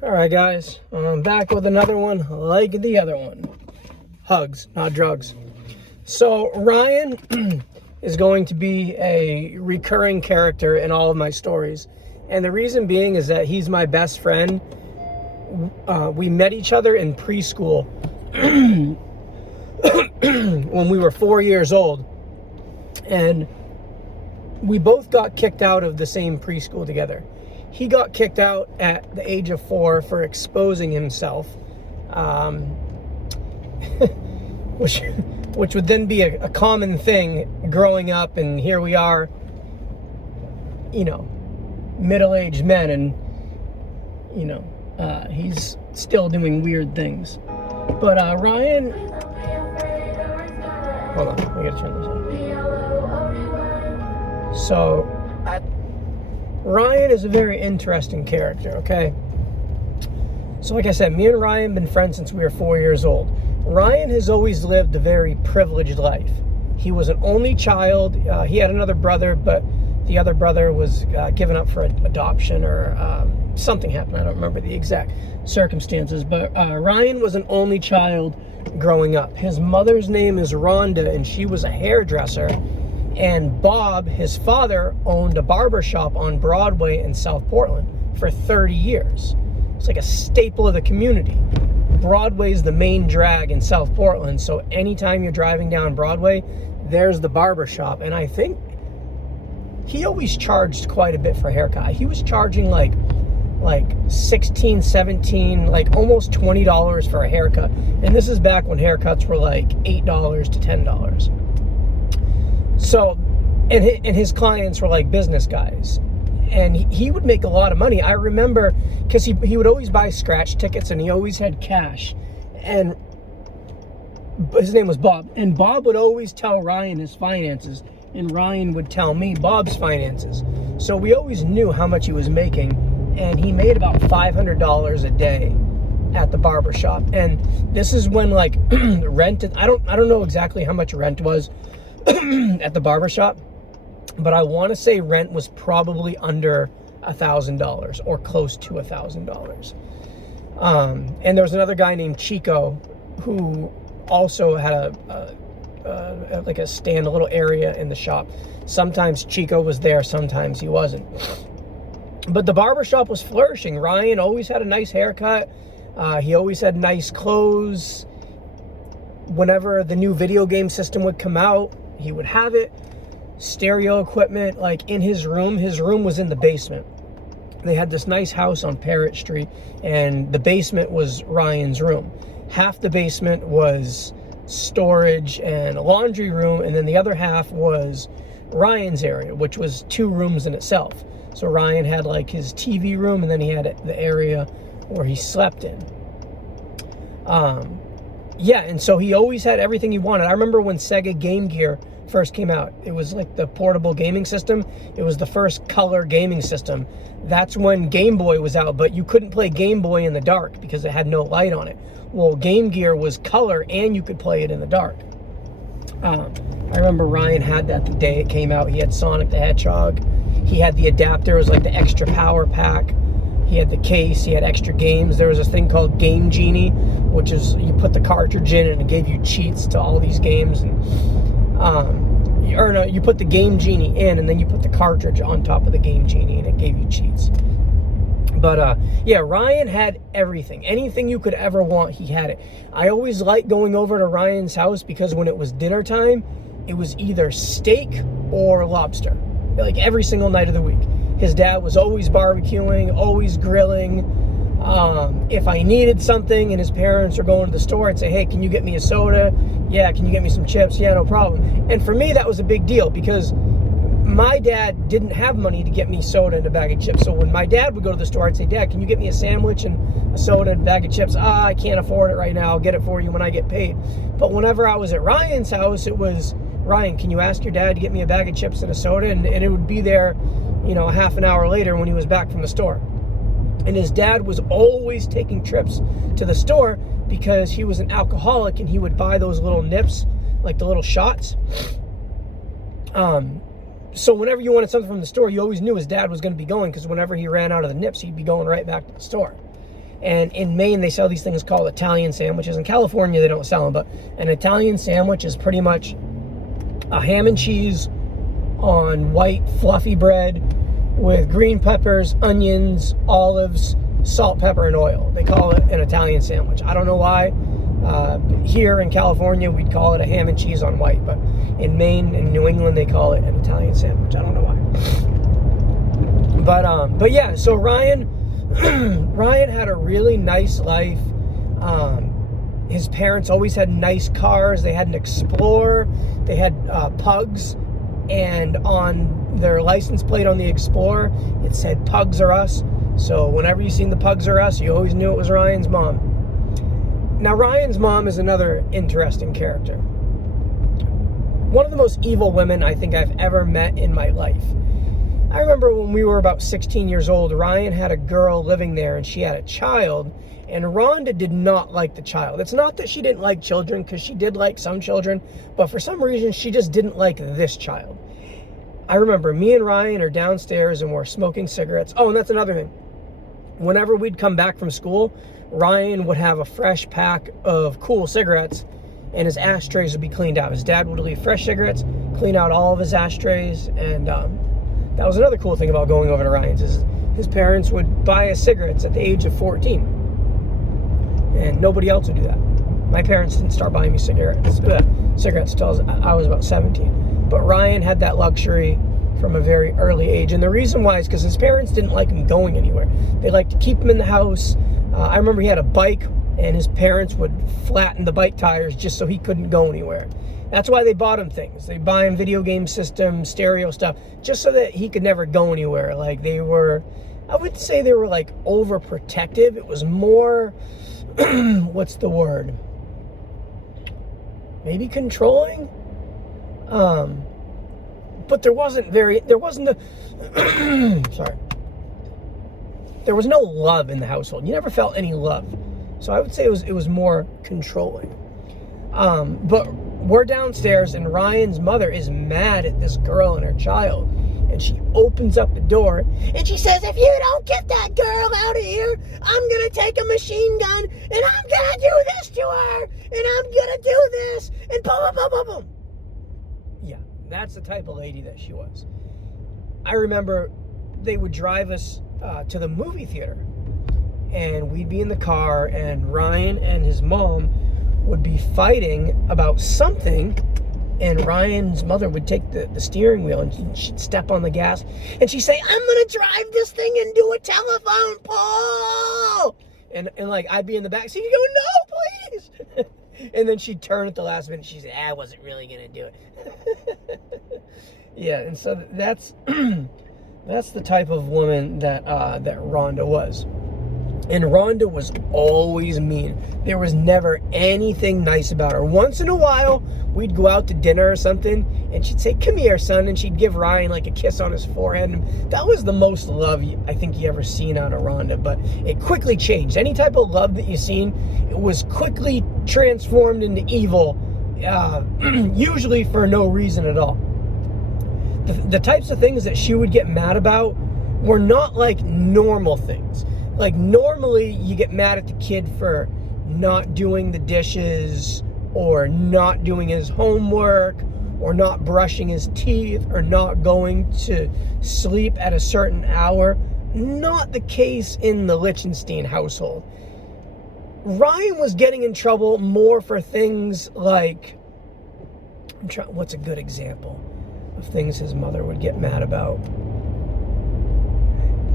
All right, guys, I'm back with another one like the other one. Hugs, not drugs. So Ryan is going to be a recurring character in all of my stories. And the reason being is that he's my best friend. We met each other in preschool when we were 4 years old. And we both got kicked out of the same preschool together. He got kicked out at the age of 4 for exposing himself, which would then be a common thing growing up. And here we are, middle-aged men, and he's still doing weird things. But Ryan, hold on, I gotta turn this on. So Ryan is a very interesting character, okay? So like I said, me and Ryan have been friends since we were 4 years old. Ryan has always lived a very privileged life. He was an only child. He had another brother, but the other brother was given up for adoption, or something happened. I don't remember the exact circumstances, but Ryan was an only child growing up. His mother's name is Rhonda, and she was a hairdresser. And Bob, his father, owned a barber shop on Broadway in South Portland for 30 years. It's like a staple of the community. Broadway's the main drag in South Portland, so anytime you're driving down Broadway, there's the barber shop. And I think he always charged quite a bit for a haircut. He was charging like 16, 17, like almost $20 for a haircut. And this is back when haircuts were like $8 to $10. So, and his clients were like business guys, and he would make a lot of money. I remember, because he would always buy scratch tickets, and he always had cash, and his name was Bob, and Bob would always tell Ryan his finances, and Ryan would tell me Bob's finances. So we always knew how much he was making, and he made about $500 a day at the barber shop. And this is when like rent, I don't know exactly how much rent was at the barbershop, but I want to say rent was probably under $1,000 or close to $1,000. And there was another guy named Chico who also had a little area in the shop. Sometimes Chico was there, sometimes he wasn't. But the barbershop was flourishing. Ryan always had a nice haircut. He always had nice clothes. Whenever the new video game system would come out, he would have it. Stereo equipment, like in his room. His room was in the basement. They had this nice house on Parrott Street, and the basement was Ryan's room. Half the basement was storage and a laundry room, and then the other half was Ryan's area, which was 2 rooms in itself. So Ryan had like his TV room, and then he had the area where he slept in. Yeah, and so he always had everything he wanted. I remember when Sega Game Gear first came out. It was like the portable gaming system. It was the first color gaming system. That's when Game Boy was out, but you couldn't play Game Boy in the dark because it had no light on it. Well, Game Gear was color, and you could play it in the dark. I remember Ryan had that the day it came out. He had Sonic the Hedgehog. He had the adapter. It was like the extra power pack. He had the case, he had extra games. There was this thing called Game Genie, which is you put the cartridge in and it gave you cheats to all these games. And you put the Game Genie in, and then you put the cartridge on top of the Game Genie, and it gave you cheats. But yeah, Ryan had everything. Anything you could ever want, he had it. I always liked going over to Ryan's house because when it was dinner time, it was either steak or lobster, like every single night of the week. His dad was always barbecuing, always grilling. If I needed something and his parents were going to the store, I'd say, hey, can you get me a soda? Yeah, can you get me some chips? Yeah, no problem. And for me, that was a big deal because my dad didn't have money to get me soda and a bag of chips. So when my dad would go to the store, I'd say, Dad, can you get me a sandwich and a soda and a bag of chips? I can't afford it right now. I'll get it for you when I get paid. But whenever I was at Ryan's house, it was, Ryan, can you ask your dad to get me a bag of chips and a soda? And it would be there, a half an hour later when he was back from the store. And his dad was always taking trips to the store because he was an alcoholic, and he would buy those little nips, like the little shots. So whenever you wanted something from the store, you always knew his dad was going to be going, because whenever he ran out of the nips, he'd be going right back to the store. And in Maine, they sell these things called Italian sandwiches. In California, they don't sell them, but an Italian sandwich is pretty much a ham and cheese on white, fluffy bread with green peppers, onions, olives, salt, pepper, and oil. They call it an Italian sandwich. I don't know why. Here in California, we'd call it a ham and cheese on white, but in Maine and New England, they call it an Italian sandwich. I don't know why. But yeah, so Ryan had a really nice life. His parents always had nice cars. They had an Explorer. They had Pugs, and on their license plate on the Explorer, it said Pugs Are Us. So whenever you seen the Pugs Are Us, you always knew it was Ryan's mom. Now, Ryan's mom is another interesting character. One of the most evil women I think I've ever met in my life. I remember when we were about 16 years old, Ryan had a girl living there and she had a child, and Rhonda did not like the child. It's not that she didn't like children, because she did like some children, but for some reason she just didn't like this child. I remember me and Ryan are downstairs and we're smoking cigarettes. Oh, and that's another thing. Whenever we'd come back from school, Ryan would have a fresh pack of cool cigarettes and his ashtrays would be cleaned out. His dad would leave fresh cigarettes, clean out all of his ashtrays, and that was another cool thing about going over to Ryan's, is his parents would buy us cigarettes at the age of 14. And nobody else would do that. My parents didn't start buying me cigarettes until I was about 17. But Ryan had that luxury from a very early age. And the reason why is because his parents didn't like him going anywhere. They liked to keep him in the house. I remember he had a bike, and his parents would flatten the bike tires just so he couldn't go anywhere. That's why they bought him things. They buy him video game systems, stereo stuff, just so that he could never go anywhere. Like, they were, I wouldn't say they were like overprotective. It was more, what's the word? Maybe controlling? But there wasn't sorry. There was no love in the household. You never felt any love. So I would say it was more controlling. But we're downstairs and Ryan's mother is mad at this girl and her child. And she opens up the door and she says, "If you don't get that girl out of here, I'm going to take a machine gun and I'm going to do this to her. And I'm going to do this." And boom, boom, boom, boom, boom. Yeah, that's the type of lady that she was. I remember they would drive us to the movie theater. And we'd be in the car and Ryan and his mom would be fighting about something, and Ryan's mother would take the steering wheel and she'd step on the gas and she'd say, "I'm gonna drive this thing into a telephone pole," and like I'd be in the back seat and go, "No, please." And then she'd turn at the last minute and she'd say, "I wasn't really gonna do it." Yeah, and so that's the type of woman that Rhonda was. And Rhonda was always mean. There was never anything nice about her. Once in a while, we'd go out to dinner or something, and she'd say, "Come here, son," and she'd give Ryan like a kiss on his forehead. And that was the most love I think you ever seen out of Rhonda. But it quickly changed. Any type of love that you seen, it was quickly transformed into evil, usually for no reason at all. The types of things that she would get mad about were not like normal things. Like, normally you get mad at the kid for not doing the dishes or not doing his homework or not brushing his teeth or not going to sleep at a certain hour. Not the case in the Lichtenstein household. Ryan was getting in trouble more for things like, what's a good example of things his mother would get mad about?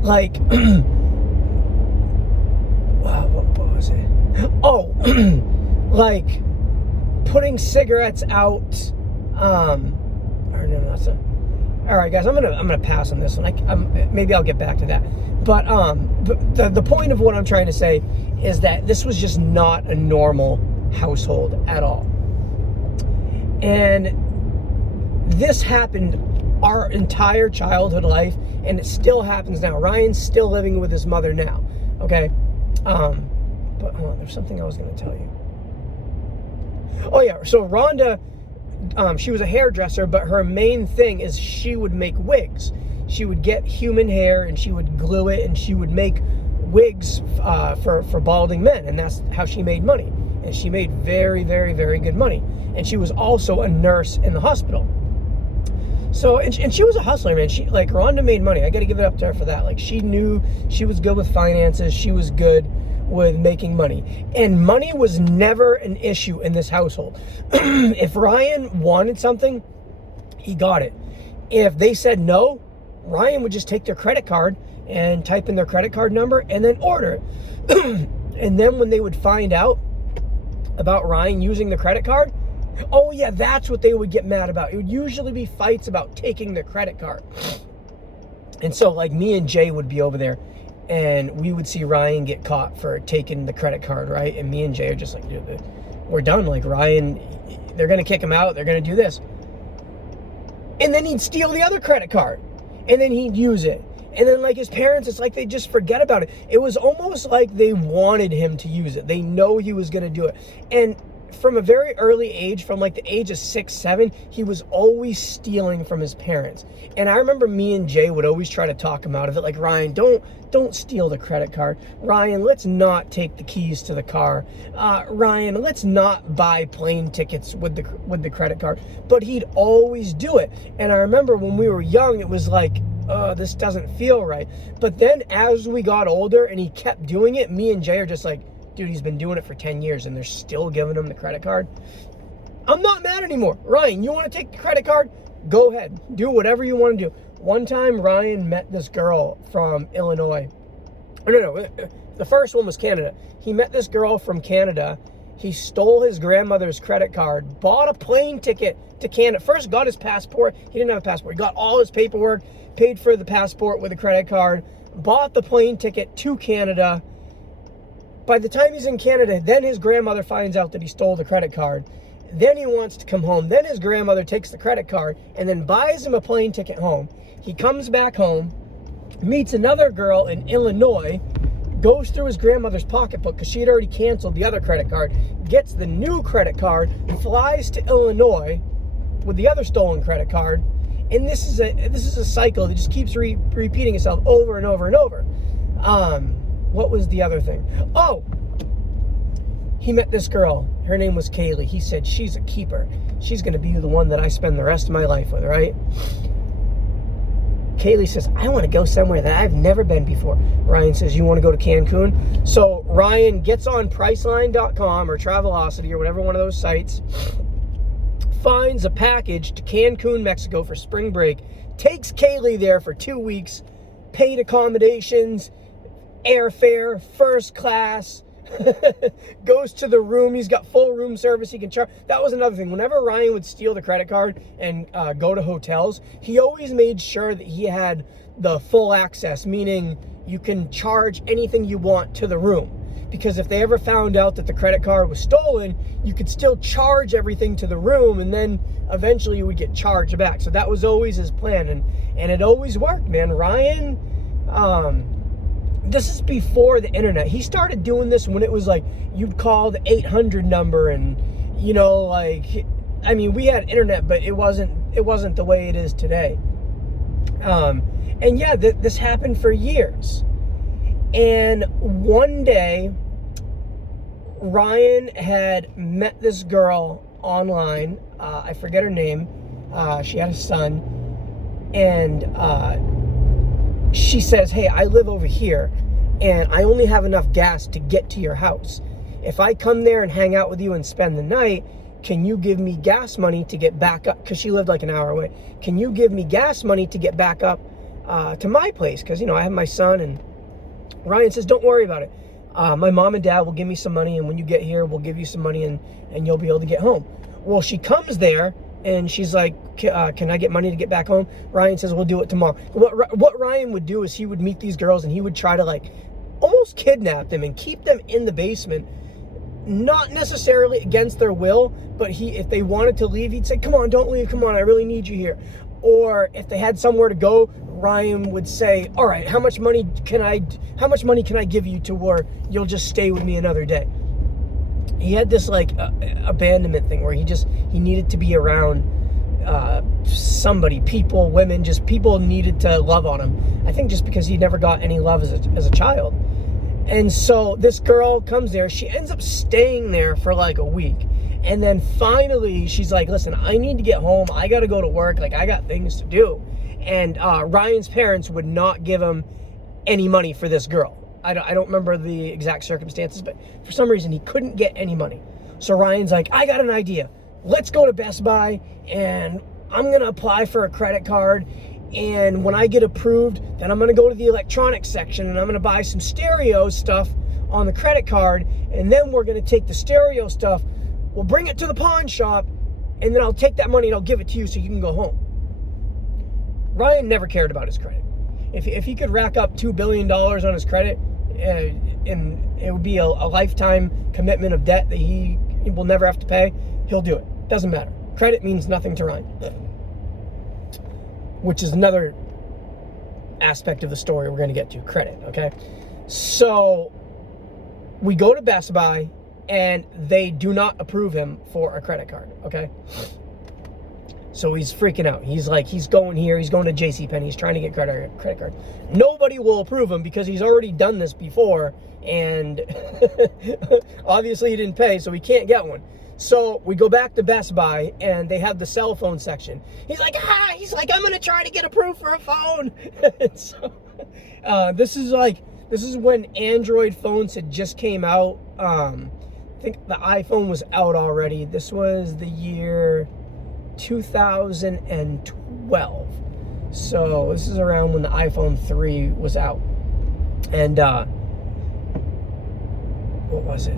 Like, what was it? Oh, like putting cigarettes out. Or no, that's a. All right, guys, I'm gonna pass on this one. Maybe I'll get back to that. But the point of what I'm trying to say is that this was just not a normal household at all, and this happened our entire childhood life, and it still happens now. Ryan's still living with his mother now. Okay. But hold on, there's something I was going to tell you. Oh yeah, so Rhonda, she was a hairdresser, but her main thing is she would make wigs. She would get human hair and she would glue it and she would make wigs for balding men, and that's how she made money. And she made very, very, very good money. And she was also a nurse in the hospital. So, and she was a hustler, man. She, like, Rhonda made money. I got to give it up to her for that. Like, she knew she was good with finances. She was good with making money. And money was never an issue in this household. If Ryan wanted something, he got it. If they said no, Ryan would just take their credit card and type in their credit card number and then order it. And then when they would find out about Ryan using the credit card, oh yeah, that's what they would get mad about. It would usually be fights about taking the credit card. And so, like, me and Jay would be over there, and we would see Ryan get caught for taking the credit card, right? And me and Jay are just like, dude, we're done. Like, Ryan, they're going to kick him out. They're going to do this. And then he'd steal the other credit card, and then he'd use it. And then, like, his parents, it's like they just forget about it. It was almost like they wanted him to use it. They know he was going to do it. And from a very early age, from like the age of 6, 7, he was always stealing from his parents. And I remember me and Jay would always try to talk him out of it. Like, Ryan, don't steal the credit card. Ryan, let's not take the keys to the car. Ryan, let's not buy plane tickets with the credit card. But he'd always do it. And I remember when we were young, it was like, this doesn't feel right. But then as we got older and he kept doing it, me and Jay are just like, dude, he's been doing it for 10 years and they're still giving him the credit card. I'm not mad anymore. Ryan, you want to take the credit card? Go ahead. Do whatever you want to do. One time, Ryan met this girl from Illinois. No. The first one was Canada. He met this girl from Canada. He stole his grandmother's credit card, bought a plane ticket to Canada. First got his passport. He didn't have a passport. He got all his paperwork, paid for the passport with a credit card, bought the plane ticket to Canada. By the time he's in Canada, then his grandmother finds out that he stole the credit card. Then he wants to come home. Then his grandmother takes the credit card and then buys him a plane ticket home. He comes back home, meets another girl in Illinois, goes through his grandmother's pocketbook because she had already canceled the other credit card, gets the new credit card, flies to Illinois with the other stolen credit card. And this is a cycle that just keeps repeating itself over and over and over. What was the other thing? Oh, he met this girl. Her name was Kaylee. He said, she's a keeper. She's going to be the one that I spend the rest of my life with, right? Kaylee says, I want to go somewhere that I've never been before. Ryan says, you want to go to Cancun? So Ryan gets on Priceline.com or Travelocity or whatever one of those sites, finds a package to Cancun, Mexico for spring break, takes Kaylee there for 2 weeks, paid accommodations, airfare, first class, goes to the room. He's got full room service. He can charge. That was another thing. Whenever Ryan would steal the credit card and go to hotels, he always made sure that he had the full access, meaning you can charge anything you want to the room. Because if they ever found out that the credit card was stolen, you could still charge everything to the room, and then eventually you would get charged back. So that was always his plan, and it always worked, man. Ryan, this is before the internet. He started doing this when it was like you'd call the 800 number, and you know, like, I mean, we had internet, but it wasn't the way it is today. And yeah, this happened for years. And one day, Ryan had met this girl online. I forget her name. She had a son, and she says, hey, I live over here and I only have enough gas to get to your house. If I come there and hang out with you and spend the night, can you give me gas money to get back up? Because she lived like an hour away. Can you give me gas money to get back up to my place? Because, you know, I have my son. And Ryan says, don't worry about it. My mom and dad will give me some money, and when you get here, we'll give you some money, and you'll be able to get home. Well, she comes there, and she's like, can I get money to get back home? Ryan says, we'll do it tomorrow. What Ryan would do is he would meet these girls, and he would try to, like, almost kidnap them and keep them in the basement, not necessarily against their will, but if they wanted to leave, he'd say, come on, don't leave, come on, I really need you here. Or if they had somewhere to go, Ryan would say, all right, how much money can I give you to where you'll just stay with me another day? He had this like abandonment thing where he needed to be around somebody, people, women, just people needed to love on him. I think just because he never got any love as a child. And so this girl comes there. She ends up staying there for like a week. And then finally, she's like, listen, I need to get home. I got to go to work. Like, I got things to do. And Ryan's parents would not give him any money for this girl. I don't remember the exact circumstances, but for some reason, he couldn't get any money. So Ryan's like, I got an idea. Let's go to Best Buy, and I'm going to apply for a credit card. And when I get approved, then I'm going to go to the electronics section, and I'm going to buy some stereo stuff on the credit card. And then we're going to take the stereo stuff, we'll bring it to the pawn shop, and then I'll take that money and I'll give it to you so you can go home. Ryan never cared about his credit. If he could rack up $2 billion on his credit, and it would be a lifetime commitment of debt that he will never have to pay, he'll do it. Doesn't matter. Credit means nothing to Ryan. Which is another aspect of the story we're going to get to, credit, okay? So we go to Best Buy, and they do not approve him for a credit card, okay? So he's freaking out. He's like, he's going here, he's going to JCPenney, he's trying to get credit card. Nobody will approve him because he's already done this before, and obviously he didn't pay, so he can't get one. So we go back to Best Buy, and they have the cell phone section. He's like, I'm going to try to get approved for a phone. So this is when Android phones had just came out. I think the iPhone was out already. This was the year 2012. So this is around when the iPhone 3 was out. And what was it?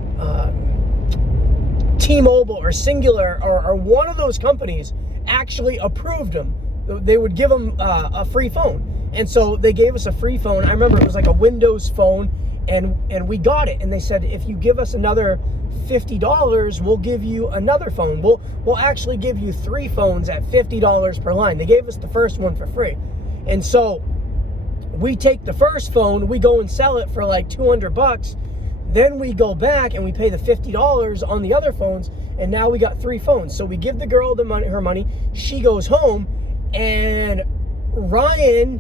T-Mobile or Singular or one of those companies actually approved him. They would give him a free phone. And so they gave us a free phone. I remember it was like a Windows phone, and we got it. And they said, if you give us another $50, we'll give you another phone. We'll actually give you 3 phones at $50 per line. They gave us the first one for free. And so we take the first phone, we go and sell it for like $200. Then we go back and we pay the $50 on the other phones, and now we got 3 phones. So we give the girl her money. She goes home, and Ryan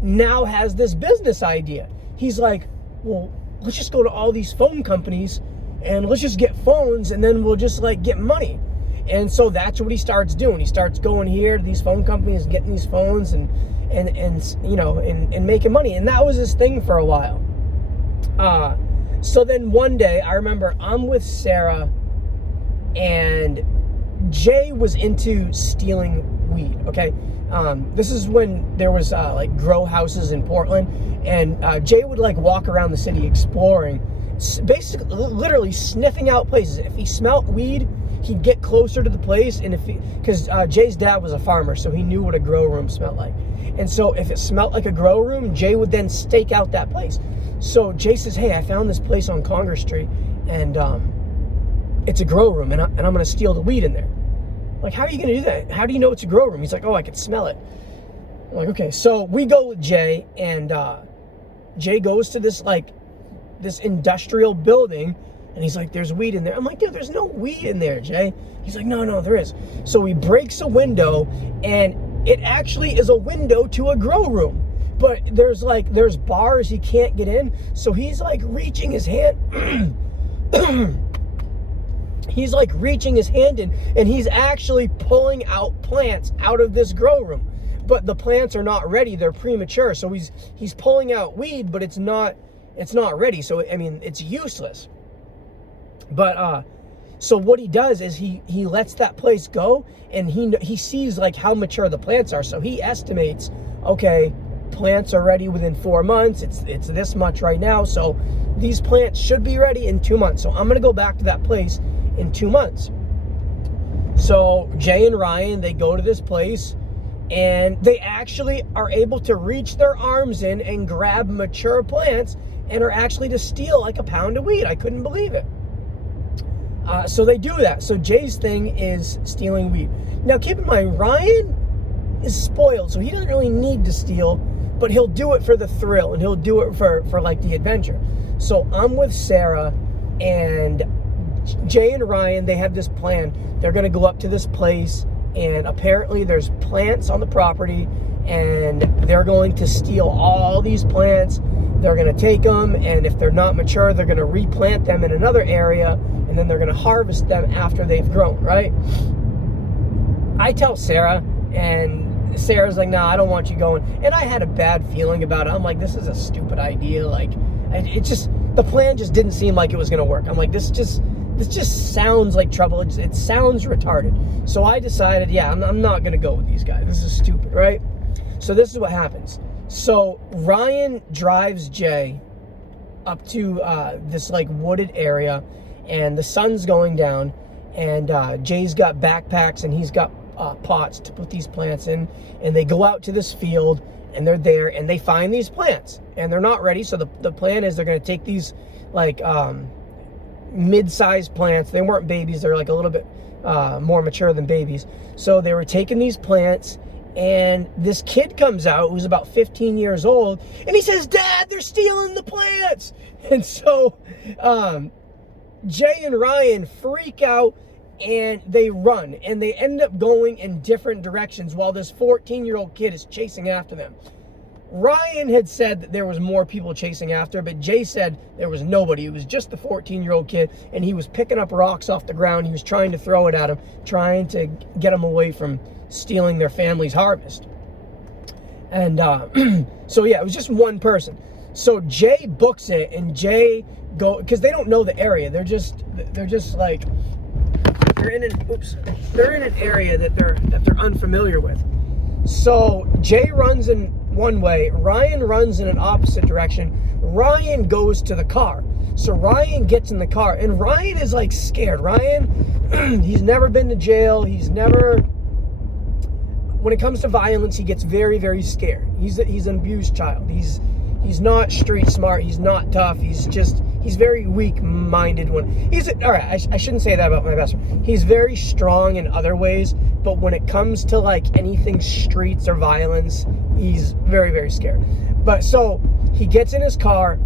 now has this business idea. He's like, well, let's just go to all these phone companies and let's just get phones, and then we'll just like get money. And so that's what he starts doing. He starts going here to these phone companies, getting these phones, and you know, and making money. And that was his thing for a while. So then one day, I remember I'm with Sarah, and Jay was into stealing weed, okay? This is when there was like grow houses in Portland, and Jay would like walk around the city exploring, basically literally sniffing out places. If he smelt weed, he'd get closer to the place, and because Jay's dad was a farmer, so he knew what a grow room smelled like. And so if it smelled like a grow room, Jay would then stake out that place. So Jay says, hey, I found this place on Congress Street, and it's a grow room, and I'm going to steal the weed in there. Like, how are you going to do that? How do you know it's a grow room? He's like, oh, I can smell it. I'm like, okay. So we go with Jay, and Jay goes to this industrial building, and he's like, there's weed in there. I'm like, dude, there's no weed in there, Jay. He's like, no, there is. So he breaks a window, and it actually is a window to a grow room. But there's bars he can't get in. So he's like reaching his hand. He's like reaching his hand in, and he's actually pulling out plants out of this grow room. But the plants are not ready. They're premature. So he's pulling out weed, but it's not ready. So, I mean, it's useless. But so what he does is he lets that place go, and he sees like how mature the plants are. So he estimates, okay, plants are ready within 4 months. It's this much right now. So these plants should be ready in 2 months. So I'm going to go back to that place in 2 months. So Jay and Ryan, they go to this place, and they actually are able to reach their arms in and grab mature plants, and are actually to steal like a pound of weed. I couldn't believe it. So they do that. So Jay's thing is stealing weed. Now keep in mind, Ryan is spoiled, so he doesn't really need to steal, but he'll do it for the thrill, and he'll do it for like the adventure. So I'm with Sarah, and Jay and Ryan, they have this plan. They're going to go up to this place, and apparently there's plants on the property, and they're going to steal all these plants, they're going to take them, and if they're not mature, they're going to replant them in another area, and then they're going to harvest them after they've grown, right? I tell Sarah, and Sarah's like, nah, I don't want you going. And I had a bad feeling about it. I'm like, this is a stupid idea. Like, the plan just didn't seem like it was going to work. I'm like, this just sounds like trouble. It sounds retarded. So I decided, yeah, I'm not going to go with these guys. This is stupid, right? So this is what happens. So Ryan drives Jay up to this like wooded area, and the sun's going down, and Jay's got backpacks and he's got pots to put these plants in, and they go out to this field, and they're there, and they find these plants, and they're not ready. So the plan is they're going to take these like mid-sized plants. They weren't babies. They're like a little bit more mature than babies. So they were taking these plants, and this kid comes out who's about 15 years old, and he says, Dad, they're stealing the plants. And so Jay and Ryan freak out, and they run, and they end up going in different directions while this 14-year-old kid is chasing after them. Ryan had said that there was more people chasing after, but Jay said there was nobody. It was just the 14-year-old kid, and he was picking up rocks off the ground. He was trying to throw it at him, trying to get him away from stealing their family's harvest. And so yeah, it was just one person. So Jay books it, and Jay because they don't know the area. They're just like they're in an area that they're unfamiliar with. So Jay runs in one way, Ryan runs in an opposite direction. Ryan goes to the car. So Ryan gets in the car, and Ryan is like scared. Ryan, he's never been to jail. When it comes to violence, he gets very, very scared. He's an abused child. He's not street smart. He's not tough. He's very weak-minded. I shouldn't say that about my best friend. He's very strong in other ways, but when it comes to like anything streets or violence, he's very, very scared. But so he gets in his car,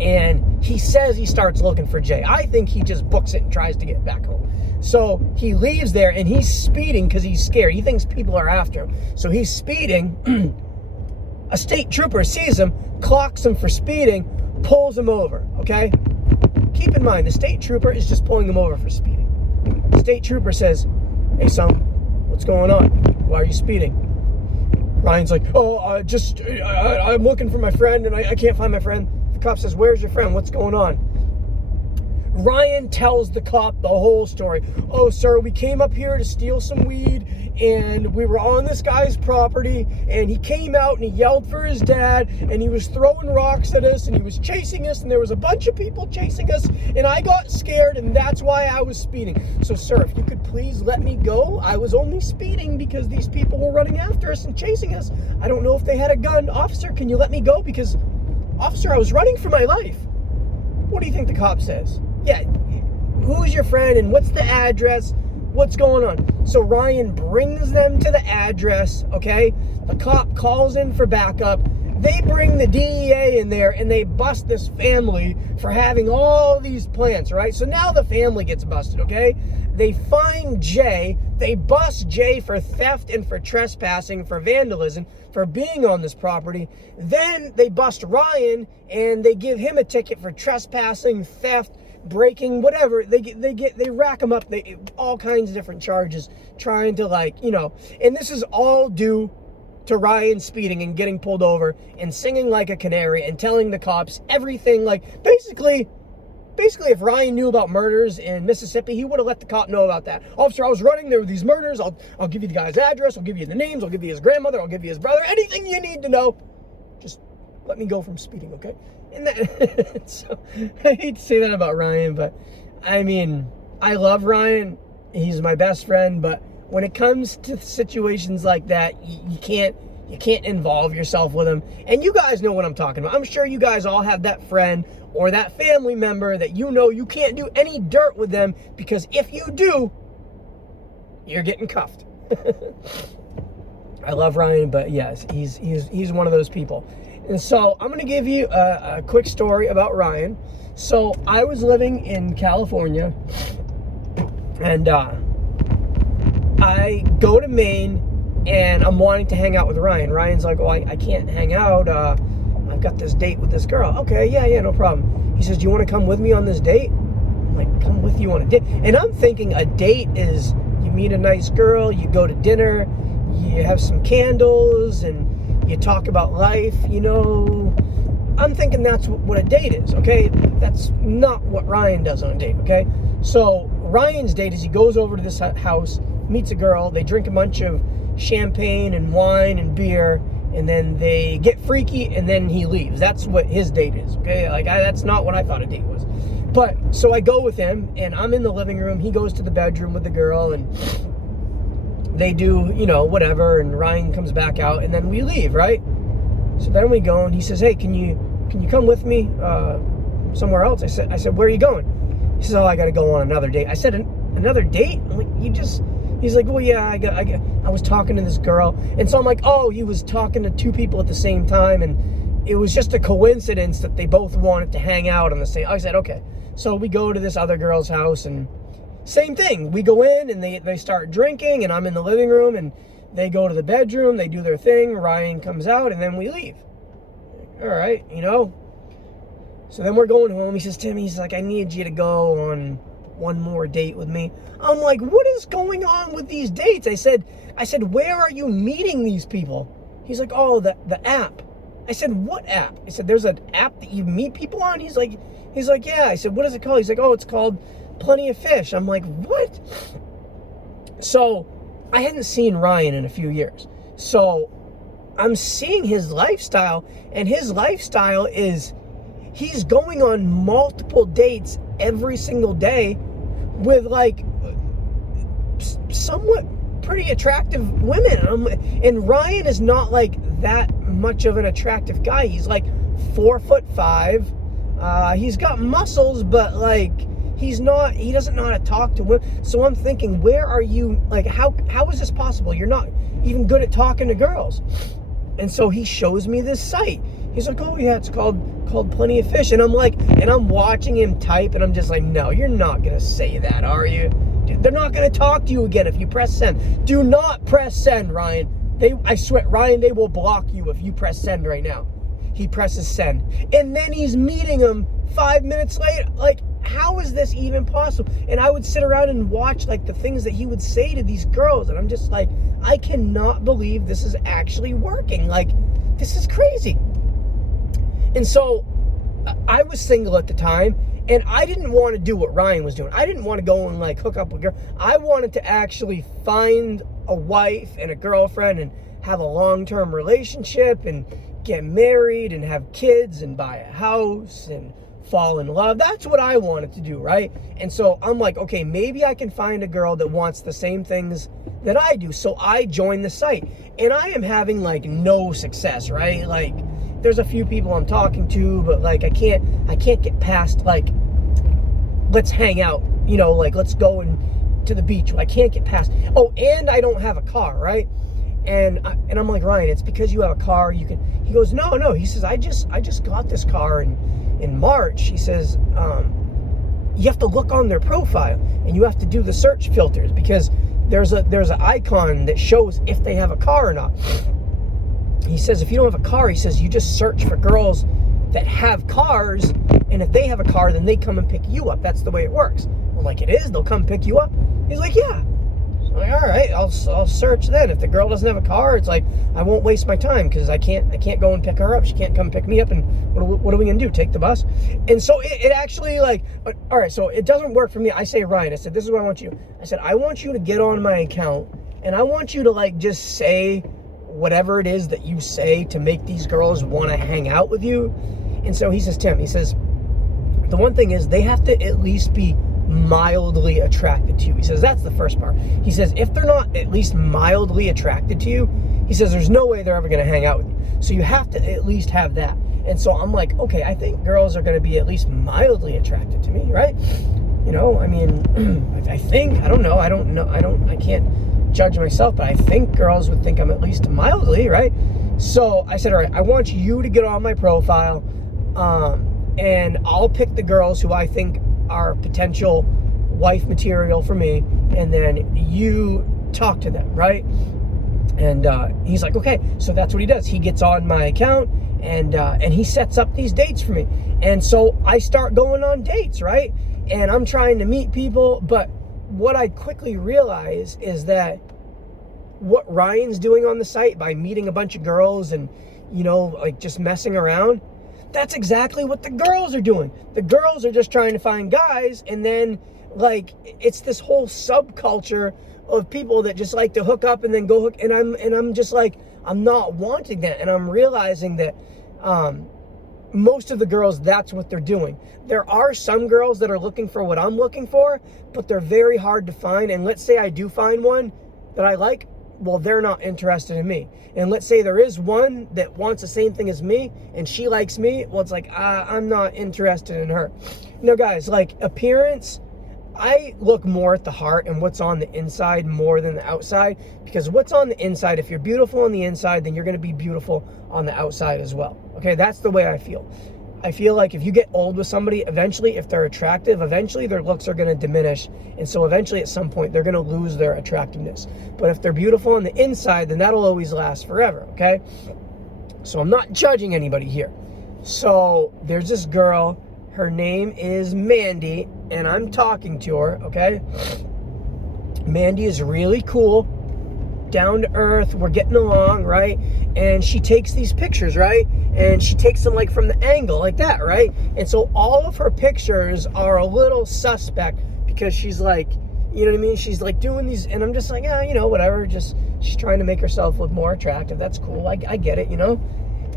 and he says he starts looking for Jay. I think he just books it and tries to get back home. So he leaves there, and he's speeding because he's scared. He thinks people are after him. So he's speeding. A state trooper sees him, clocks him for speeding, pulls him over, okay? Keep in mind, the state trooper is just pulling him over for speeding. The state trooper says, hey, son, what's going on? Why are you speeding? Ryan's like, I'm looking for my friend, and I can't find my friend. The cop says, where's your friend? What's going on? Ryan tells the cop the whole story. Oh, sir, we came up here to steal some weed, and we were on this guy's property, and he came out and he yelled for his dad, and he was throwing rocks at us, and he was chasing us, and there was a bunch of people chasing us, and I got scared, and that's why I was speeding. So, sir, if you could please let me go. I was only speeding because these people were running after us and chasing us. I don't know if they had a gun. Officer, can you let me go? Because, officer, I was running for my life. What do you think the cop says? Yeah, who's your friend and what's the address? What's going on? So Ryan brings them to the address, okay? The cop calls in for backup. They bring the DEA in there, and they bust this family for having all these plants, right? So now the family gets busted, okay? They find Jay. They bust Jay for theft and for trespassing, for vandalism, for being on this property. Then they bust Ryan, and they give him a ticket for trespassing, theft, breaking, whatever. They rack them up. All kinds of different charges, trying to and this is all due to Ryan speeding and getting pulled over and singing like a canary and telling the cops everything. Like basically if Ryan knew about murders in Mississippi, he would have let the cop know about that. Officer, I was running, there were these murders. I'll give you the guy's address, I'll give you the names, I'll give you his grandmother, I'll give you his brother, anything you need to know. Just let me go from speeding, okay? And that, so, I hate to say that about Ryan, but I mean, I love Ryan. He's my best friend, but when it comes to situations like that, you can't involve yourself with him. And you guys know what I'm talking about. I'm sure you guys all have that friend or that family member that you can't do any dirt with them, because if you do, you're getting cuffed. I love Ryan, but yes, he's one of those people. And so I'm going to give you a quick story about Ryan. So I was living in California, and I go to Maine, and I'm wanting to hang out with Ryan. Ryan's like, oh, I can't hang out. I've got this date with this girl. Okay, yeah, no problem. He says, do you want to come with me on this date? I'm like, come with you on a date? And I'm thinking a date is you meet a nice girl, you go to dinner, you have some candles, and you talk about life, I'm thinking that's what a date is, okay? That's not what Ryan does on a date, okay? So Ryan's date is he goes over to this house, meets a girl, they drink a bunch of champagne and wine and beer, and then they get freaky, and then he leaves. That's what his date is, okay? That's not what I thought a date was. But, so I go with him, and I'm in the living room, he goes to the bedroom with the girl, and they do, whatever, and Ryan comes back out, and then we leave, right? So then we go, and he says, hey, can you come with me somewhere else? I said, where are you going? He says, oh, I got to go on another date. I said, another date? I'm like, he's like, well, yeah, I was talking to this girl. And so I'm like, oh, he was talking to two people at the same time, and it was just a coincidence that they both wanted to hang out on the same. I said, okay. So we go to this other girl's house, and same thing. We go in, and they start drinking, and I'm in the living room, and they go to the bedroom, they do their thing, Ryan comes out, and then we leave. All right, So then we're going home. He says, Tim, he's like, I need you to go on one more date with me. I'm like, what is going on with these dates? I said, where are you meeting these people? He's like, oh, the app. I said, what app? I said, there's an app that you meet people on? He's like, yeah. I said, what is it called? He's like, oh, it's called Plenty of Fish. I'm like, what? So I hadn't seen Ryan in a few years. So I'm seeing his lifestyle, and his lifestyle is he's going on multiple dates every single day with somewhat pretty attractive women. And Ryan is not that much of an attractive guy. He's 4'5". He's got muscles, but he doesn't know how to talk to women. So I'm thinking, where are you, how is this possible? You're not even good at talking to girls. And so he shows me this site. He's like, oh yeah, it's called Plenty of Fish. And I'm I'm watching him type, and I'm just like, no, you're not going to say that, are you? Dude, they're not going to talk to you again if you press send. Do not press send, Ryan. I swear, Ryan, they will block you if you press send right now. He presses send. And then he's meeting him 5 minutes later. How is this even possible? And I would sit around and watch the things that he would say to these girls, and I'm just like, I cannot believe this is actually working. This is crazy. And so I was single at the time, and I didn't want to do what Ryan was doing. I didn't want to go and hook up with a girl. I wanted to actually find a wife and a girlfriend and have a long-term relationship and get married and have kids and buy a house and fall in love. That's what I wanted to do, right? And so I'm like, okay, maybe I can find a girl that wants the same things that I do. So I joined the site, and I am having no success, right? There's a few people I'm talking to, but I can't get past let's hang out, let's go to the beach. I can't get past. Oh, and I don't have a car, right? And I'm like, Ryan, it's because you have a car. You can. He goes, no. He says, I just got this car in March. He says, you have to look on their profile, and you have to do the search filters, because there's an icon that shows if they have a car or not. He says, if you don't have a car, he says, you just search for girls that have cars, and if they have a car, then they come and pick you up. That's the way it works. I'm like, it is? They'll come pick you up? He's like, yeah. So I'm like, all right, I'll search then. If the girl doesn't have a car, it's I won't waste my time, because I can't go and pick her up. She can't come pick me up, and what are we going to do, take the bus? And so it actually, all right, so it doesn't work for me. I say, Ryan, I said, this is what I want you. I said, I want you to get on my account, and I want you to, just say whatever it is that you say to make these girls want to hang out with you. And so he says, Tim, he says, the one thing is they have to at least be mildly attracted to you. He says, that's the first part. He says, if they're not at least mildly attracted to you, he says, there's no way they're ever going to hang out with you. So you have to at least have that. And so I'm like, okay, I think girls are going to be at least mildly attracted to me, right? I think, I don't know, I can't judge myself, but I think girls would think I'm at least mildly, right? So I said, all right, I want you to get on my profile, and I'll pick the girls who I think are potential wife material for me, and then you talk to them, right? And he's like, okay. So that's what he does. He gets on my account, and he sets up these dates for me. And so I start going on dates, right? And I'm trying to meet people, but what I quickly realize is that what Ryan's doing on the site by meeting a bunch of girls and, like just messing around, that's exactly what the girls are doing. The girls are just trying to find guys, and then like it's this whole subculture of people that just like to hook up and then go hook, and I'm just like, I'm not wanting that. And I'm realizing that most of the girls, that's what they're doing. There are some girls that are looking for what I'm looking for, but they're very hard to find. And let's say I do find one that I like, well, they're not interested in me. And let's say there is one that wants the same thing as me and she likes me, well, it's like, I'm not interested in her. Guys, like appearance, I look more at the heart and what's on the inside more than the outside, because what's on the inside, if you're beautiful on the inside, then you're going to be beautiful on the outside as well. Okay, that's the way I feel. I feel like if you get old with somebody, eventually, if they're attractive, eventually their looks are going to diminish. And so eventually at some point, they're going to lose their attractiveness. But if they're beautiful on the inside, then that'll always last forever, okay? So I'm not judging anybody here. So there's this girl. Her name is Mandy, and I'm talking to her, okay? Mandy is really cool, down to earth, we're getting along, right? And she takes these pictures, right? And she takes them like from the angle, like that, right? And so all of her pictures are a little suspect because she's like, you know what I mean? She's like doing these, and I'm just like, whatever, just, she's trying to make herself look more attractive. That's cool, I get it,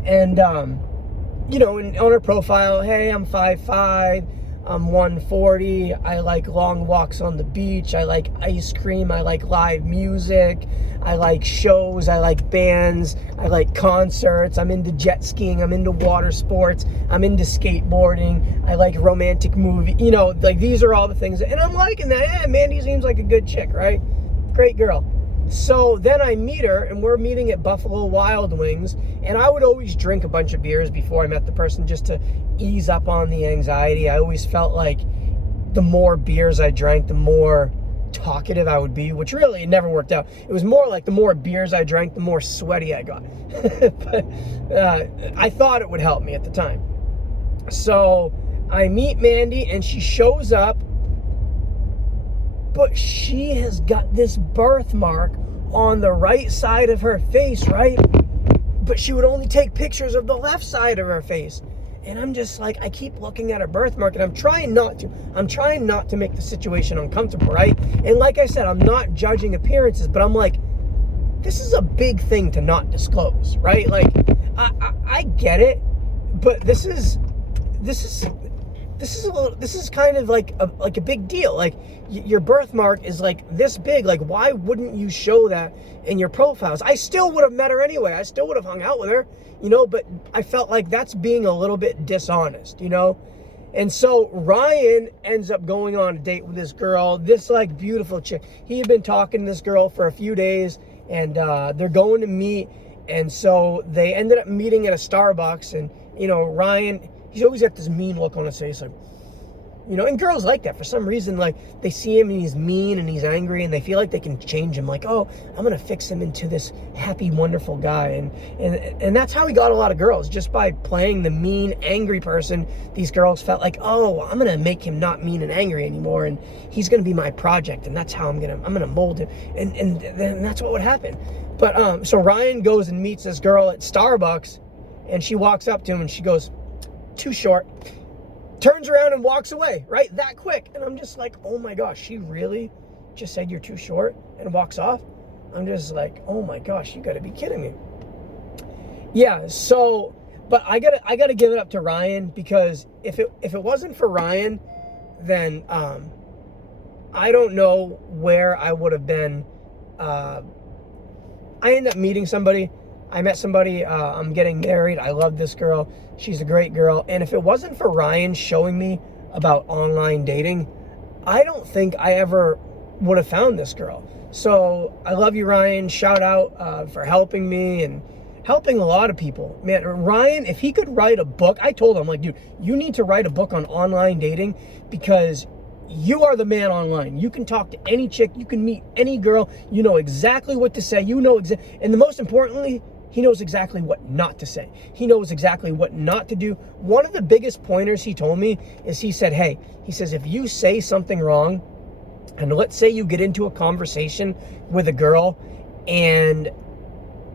And, and on her profile, hey, I'm 5'5", I'm 140, I like long walks on the beach, I like ice cream, I like live music, I like shows, I like bands, I like concerts, I'm into jet skiing, I'm into water sports, I'm into skateboarding, I like romantic movie, like these are all the things, and I'm liking that. Yeah, Mandy seems like a good chick, right? Great girl. So then I meet her, and we're meeting at Buffalo Wild Wings, and I would always drink a bunch of beers before I met the person just to ease up on the anxiety. I always felt like the more beers I drank, the more talkative I would be, which really it never worked out. It was more like the more beers I drank, the more sweaty I got. But I thought it would help me at the time. So I meet Mandy, and she shows up, but she has got this birthmark on the right side of her face, right? But she would only take pictures of the left side of her face. And I'm just like, I keep looking at her birthmark, and I'm trying not to. I'm trying not to make the situation uncomfortable, right? And like I said, I'm not judging appearances, but I'm like, this is a big thing to not disclose, right? Like, I get it, but this is kind of like a big deal. Like your birthmark is like this big. Like, why wouldn't you show that in your profiles? I still would have met her anyway. I still would have hung out with her, but I felt like that's being a little bit dishonest, And so Ryan ends up going on a date with this girl, this like beautiful chick. He had been talking to this girl for a few days, and they're going to meet. And so they ended up meeting at a Starbucks, and Ryan, he's always got this mean look on his face, like, and girls like that for some reason. Like, they see him and he's mean and he's angry, and they feel like they can change him. Like, oh, I'm gonna fix him into this happy, wonderful guy, and that's how he got a lot of girls, just by playing the mean, angry person. These girls felt like, oh, I'm gonna make him not mean and angry anymore, and he's gonna be my project, and that's how I'm gonna mold him, and then that's what would happen. But so Ryan goes and meets this girl at Starbucks, and she walks up to him and she goes, too short, turns around and walks away, right? That quick. And I'm just like, oh my gosh, she really just said you're too short and walks off? I'm just like, oh my gosh, you gotta be kidding me. Yeah, so, but I gotta give it up to Ryan, because if it wasn't for Ryan, then I don't know where I would have been. I ended up meeting somebody. I met somebody, I'm getting married. I love this girl. She's a great girl. And if it wasn't for Ryan showing me about online dating, I don't think I ever would have found this girl. So I love you, Ryan. Shout out for helping me and helping a lot of people. Man, Ryan, if he could write a book, I told him, like, dude, you need to write a book on online dating, because you are the man online. You can talk to any chick. You can meet any girl. You know exactly what to say. And the most importantly, He knows exactly what not to say. He knows exactly what not to do. One of the biggest pointers he told me is he said, hey, he says, if you say something wrong, and let's say you get into a conversation with a girl and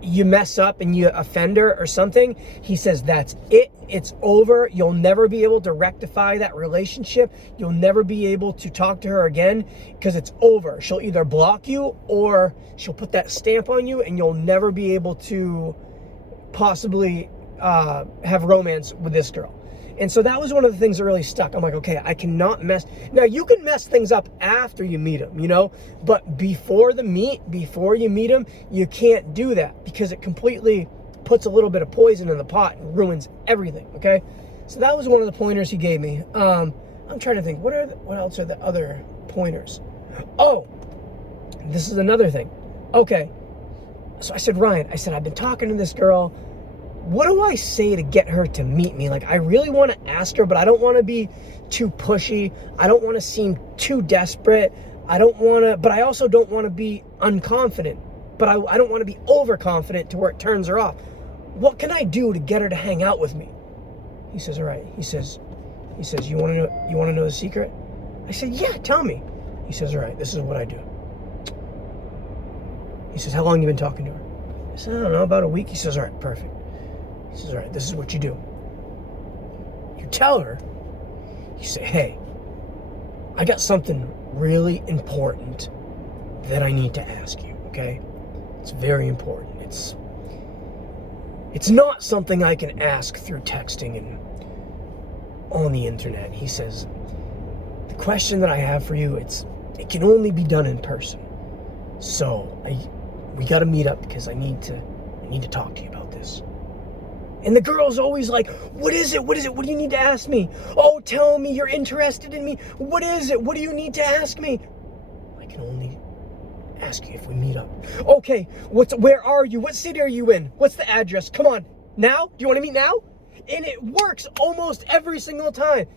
you mess up and you offend her or something, he says, that's it. It's over. You'll never be able to rectify that relationship. You'll never be able to talk to her again because it's over. She'll either block you or she'll put that stamp on you, and you'll never be able to possibly have romance with this girl. And so that was one of the things that really stuck. I'm like, okay, I cannot mess. Now, you can mess things up after you meet him, you know, but before you meet him, you can't do that because it completely puts a little bit of poison in the pot and ruins everything, okay? So that was one of the pointers he gave me. I'm trying to think, what else are the other pointers? Oh, this is another thing. Okay, so I said, Ryan, I've been talking to this girl. What do I say to get her to meet me? Like, I really want to ask her, but I don't want to be too pushy. I don't want to seem too desperate. But I also don't want to be unconfident. But I don't want to be overconfident to where it turns her off. What can I do to get her to hang out with me? He says, all right. He says, you want to know the secret? I said, yeah, tell me. He says, all right, this is what I do. He says, how long have you been talking to her? I said, I don't know, about a week. He says, all right, perfect. He says, all right, this is what you do. You tell her, you say, hey, I got something really important that I need to ask you, okay? It's very important. It's not something I can ask through texting and on the internet. He says, the question that I have for you, it can only be done in person. So we got to meet up because I need to talk to you about this. And the girl's always like, what is it? What is it? What do you need to ask me? Oh, tell me you're interested in me. What is it? What do you need to ask me? I can only ask you if we meet up. Okay, where are you? What city are you in? What's the address? Come on. Now? Do you want to meet now? And it works almost every single time.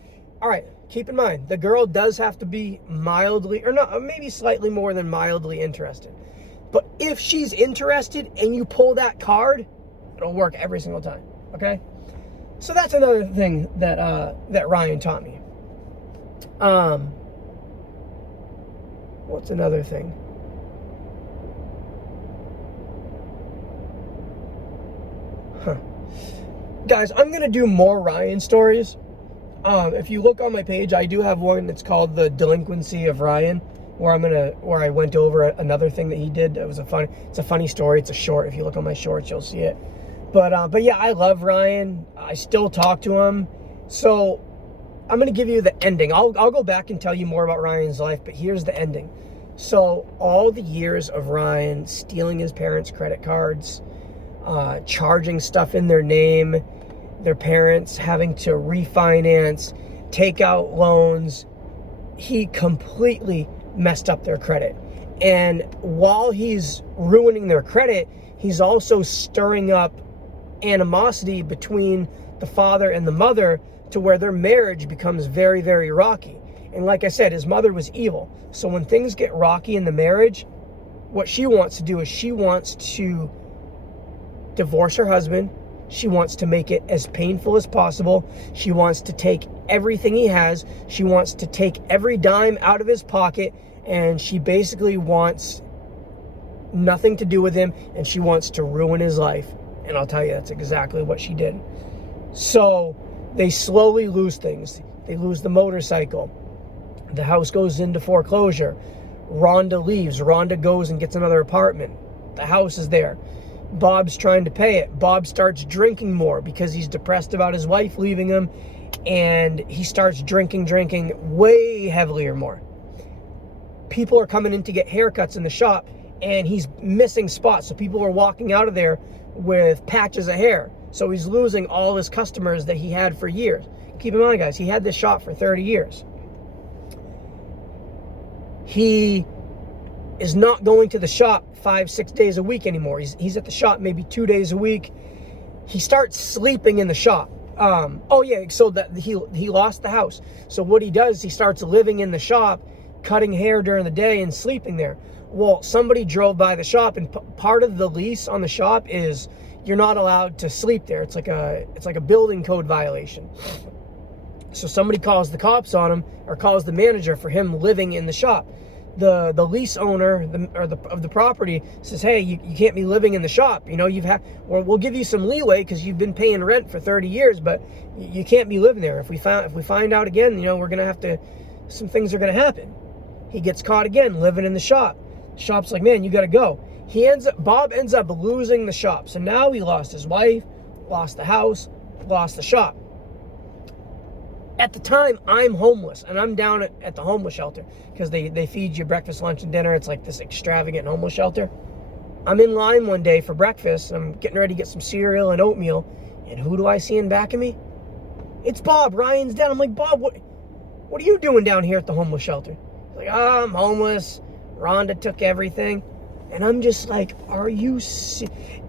All right, keep in mind, the girl does have to be mildly, or not, maybe slightly more than mildly interested. But if she's interested and you pull that card, it'll work every single time. Okay, so that's another thing that Ryan taught me. What's another thing? Guys, I'm gonna do more Ryan stories. If you look on my page, I do have one that's called The Delinquency of Ryan, where I went over another thing that he did. It's a funny story. It's a short. If you look on my shorts, you'll see it. But yeah, I love Ryan. I still talk to him. So I'm going to give you the ending. I'll go back and tell you more about Ryan's life, but here's the ending. So all the years of Ryan stealing his parents' credit cards, charging stuff in their name, their parents having to refinance, take out loans, he completely messed up their credit. And while he's ruining their credit, he's also stirring up animosity between the father and the mother to where their marriage becomes very, very rocky. And like I said, his mother was evil. So when things get rocky in the marriage, what she wants to do is she wants to divorce her husband. She wants to make it as painful as possible. She wants to take everything he has. She wants to take every dime out of his pocket, and she basically wants nothing to do with him, and she wants to ruin his life. And I'll tell you, that's exactly what she did. So they slowly lose things. They lose the motorcycle. The house goes into foreclosure. Rhonda leaves. Rhonda goes and gets another apartment. The house is there. Bob's trying to pay it. Bob starts drinking more because he's depressed about his wife leaving him, and he starts drinking way heavily or more. People are coming in to get haircuts in the shop, and he's missing spots. So people are walking out of there with patches of hair. So he's losing all his customers that he had for years. Keep in mind, guys, he had this shop for 30 years. He is not going to the shop 5-6 days a week anymore. He's at the shop maybe 2 days a week. He starts sleeping in the shop. So that he lost the house. So what he does, he starts living in the shop, cutting hair during the day and sleeping there. Well, somebody drove by the shop, and part of the lease on the shop is you're not allowed to sleep there. It's like a building code violation. So somebody calls the cops on him, or calls the manager for him living in the shop. The lease owner of the property says, hey, you can't be living in the shop. You know, we'll give you some leeway because you've been paying rent for 30 years, but you can't be living there. If we find out again, you know, we're gonna have to. Some things are gonna happen. He gets caught again living in the shop. The shop's like, man, you gotta go. Bob ends up losing the shop. So now he lost his wife, lost the house, lost the shop. At the time, I'm homeless, and I'm down at the homeless shelter because they feed you breakfast, lunch, and dinner. It's like this extravagant homeless shelter. I'm in line one day for breakfast. I'm getting ready to get some cereal and oatmeal, and who do I see in back of me? It's Bob. Ryan's dead. I'm like, Bob, what are you doing down here at the homeless shelter? He's like, I'm homeless. Rhonda took everything. And I'm just like, are you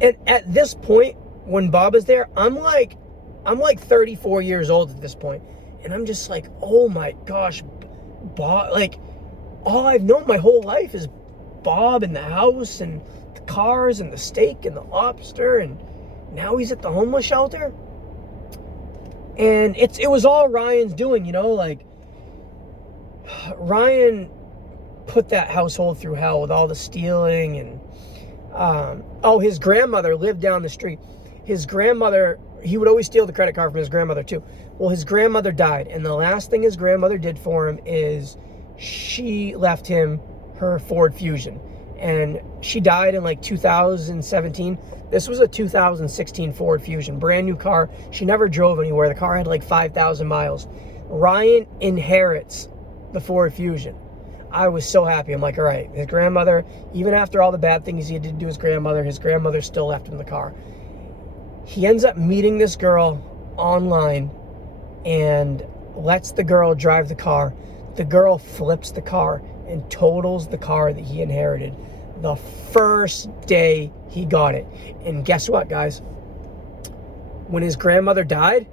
and at this point, when Bob is there, I'm like 34 years old at this point. And I'm just like, oh my gosh, Bob, like, all I've known my whole life is Bob and the house and the cars and the steak and the lobster, and now he's at the homeless shelter. And it was all Ryan's doing, you know, like, Ryan put that household through hell with all the stealing. And his grandmother lived down the street. His grandmother, he would always steal the credit card from his grandmother too. Well, his grandmother died, and the last thing his grandmother did for him is she left him her Ford Fusion. And she died in like 2017. This was a 2016 Ford Fusion, brand new car. She never drove anywhere. The car had like 5,000 miles. Ryan inherits the Ford Fusion. I was so happy. I'm like, all right, his grandmother, even after all the bad things he did to his grandmother still left him the car. He ends up meeting this girl online and lets the girl drive the car. The girl flips the car and totals the car that he inherited the first day he got it. And guess what, guys? When his grandmother died,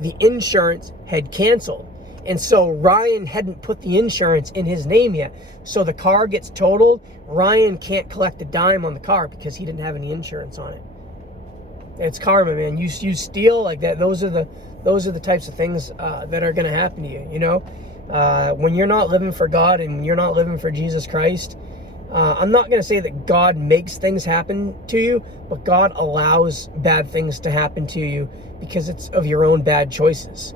the insurance had canceled. And so Ryan hadn't put the insurance in his name yet. So the car gets totaled. Ryan can't collect a dime on the car because he didn't have any insurance on it. It's karma, man. You steal like that. Those are the types of things that are going to happen to you. You know, when you're not living for God and you're not living for Jesus Christ. I'm not going to say that God makes things happen to you, but God allows bad things to happen to you because it's of your own bad choices.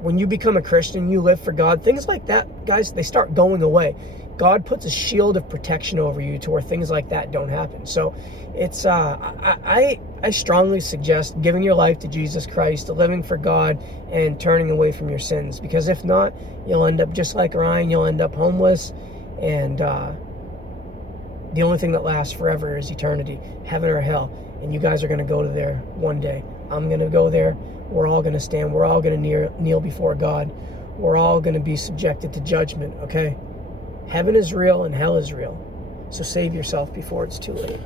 When you become a Christian, you live for God, things like that, guys, they start going away. God puts a shield of protection over you to where things like that don't happen. So it's I strongly suggest giving your life to Jesus Christ, living for God, and turning away from your sins. Because if not, you'll end up just like Ryan. You'll end up homeless, and the only thing that lasts forever is eternity, heaven or hell. And you guys are going to go to there one day. I'm going to go there. We're all going to stand. We're all going to kneel before God. We're all going to be subjected to judgment, okay? Heaven is real and hell is real. So save yourself before it's too late.